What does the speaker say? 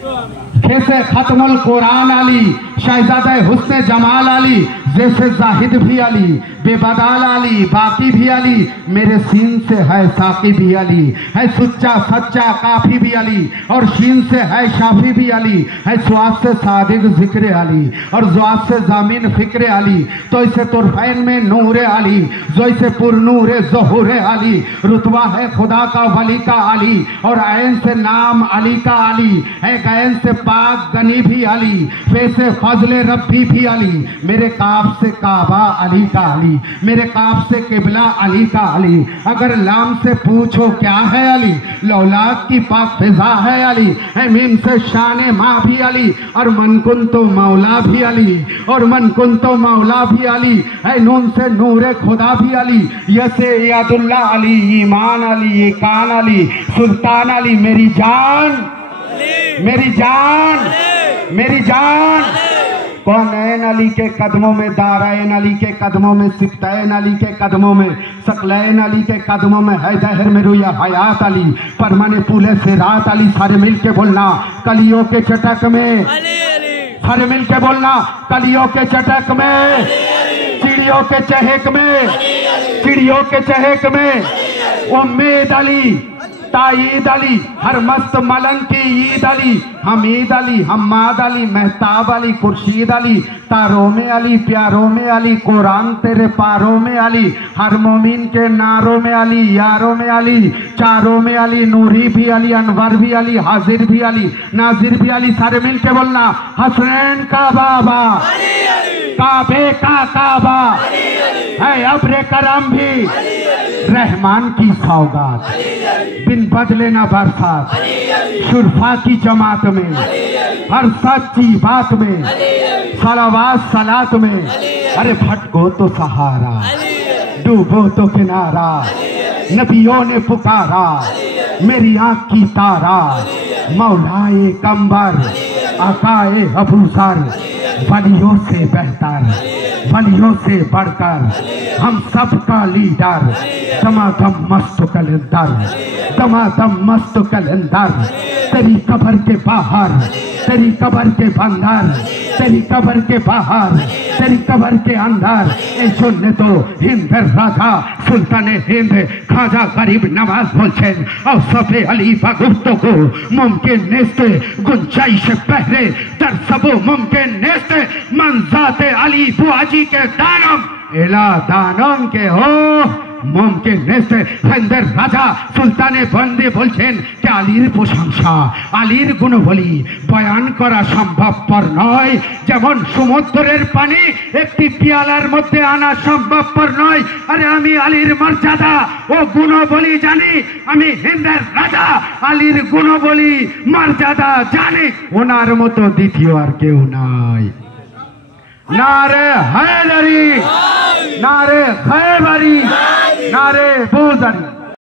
जैसे खत्मुल कुरान अली, शहजादे हुस्ने जमाल अली, जैसे जाहिद भी अली, बेबदाल अली, बाकी भी अली, मेरे सीन से है साकी भी अली, है सुच्चा सच्चा काफी भी अली, और शीन से है शाफी भी अली, है स्वाद से सादिक जिक्र अली, और ज़्वाद से जामिन फिक्र अली। तो इसे तुरफैन में नूर अली, जो इसे पुरनूर ज़हूर अली, रुतबा है खुदा का वली का अली, और ऐन से नाम अली का अली, है गैन से पाक गनी भी अली, फैसे फजले रब्बी भी अली, मेरे काफ से काबा अली का अली, मेरे काफ से किबला अली का अली। अगर लाम से पूछो क्या है अली, लौलाद की पाक फिजा है अली, है मीम से शान माँ भी अली, और मन कुन तो मौला भी अली, और मन कुन तो मौला भी अली, है नून से नूर खुदा भी अली, यसे यादुल्ला अली, ईमान अली, इकान अली, सुल्तान अली, मेरी जान मेरी जान मेरी जान। कौनैन अली के कदमों में, दारैन अली के कदमों में, सिफ्तैन अली के कदमों में, सकलैन अली के कदमों में, है दहर में रुया हयात अली, परमाने पुले से रात अली। सारे मिल के बोलना कलियों के चटक में, सारे मिल के बोलना कलियों के चटक में, चिड़ियों के चहक में, चिड़ियों के चहक में, उम्मीद अली, ताईद अली, हर मस्त मलंग की ईद अली, हमीद अली, हम्माद अली, महताब अली, खुर्शीद अली, तारों में अली, प्यारों में अली, कुरान तेरे पारों में अली, हर मोमिन के नारों में अली, यारों में अली, चारों में अली, नूरी भी अली, अनवर भी अली, हाजिर भी अली, नाजिर भी अली। सारे मिल के बोलना हसनैन का बाबा, काबे का काबा, है अब्रे करम भी, रहमान की सौगात, बिन बदले ना बरसात, शुरफा की जमात में, हर सच्ची बात में, सलावात सलात में, अरे भटको तो सहारा, डूबो तो किनारा, नबियों ने पुकारा, मेरी आंख की तारा, मौलाए कम्बर, आकाए अबूसर, वलियों से बेहतर, वलियों से बढ़कर, हम सबका लीडर, दमादम मस्त कलंदर, दमादम मस्त कलंदर, तेरी कब्र के बाहर, तेरी कब्र के अंदर, तेरी कब्र के बाहर, तेरी कब्र के अंदर, ए सुनने तो हिंद राजा सुल्तान हिंद खाजा गरीब नवाज बोलছেন औसफे अली बगुफ्तो को मुमकिन नेस्ते गुंजाइश पहले दर सबो मुमकिन नेस्ते मंजाते अली बुआजी के दानम एला दानम के हो মুমকিন নেস্তে হিন্দের রাজা সুলতানে বন্দে বলছেন যে আলীর প্রশংসা, আলীর গুণবলী বয়ান করা সম্ভবপর নয়, যেমন সমুদ্রের পানি একটি পিয়ালার মধ্যে আনা সম্ভবপর নয়। আরে আমি আলীর মর্যাদা ও গুণবলী জানি, আমি হিন্দের রাজা আলীর গুণবলী মর্যাদা জানি, ওনার মতো দ্বিতীয় আর কেউ নাই। नारे हैदरी, नारे खैबरी, नारे बुज़री।